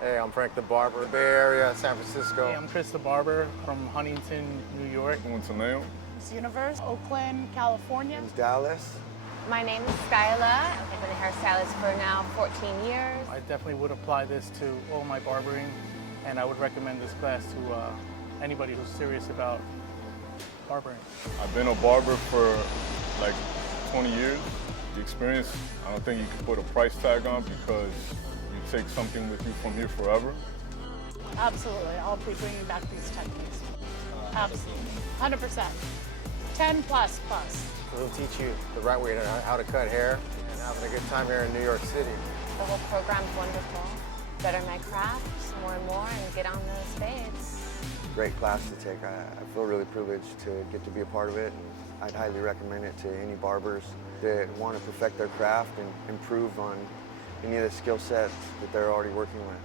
Hey, I'm Frank the Barber, Bay Area, San Francisco. Hey, I'm Chris the Barber from Huntington, New York. Montaneo. Universe, Oakland, California. Dallas. My name is Skyla. I've been a hairstylist for now 14 years. I definitely would apply this to all my barbering, and I would recommend this class to anybody who's serious about barbering. I've been a barber for like 20 years. The experience, I don't think you can put a price tag on because you take something with you from here forever. Absolutely. I'll be bringing back these techniques. Absolutely. 100%. 10 plus. We'll teach you the right way to how to cut hair and having a good time here in New York City. The whole program's wonderful. Better my craft more and more and get on those fades. Great class to take. I feel really privileged to get to be a part of it, and I'd highly recommend it to any barbers that want to perfect their craft and improve on any of the skill sets that they're already working with.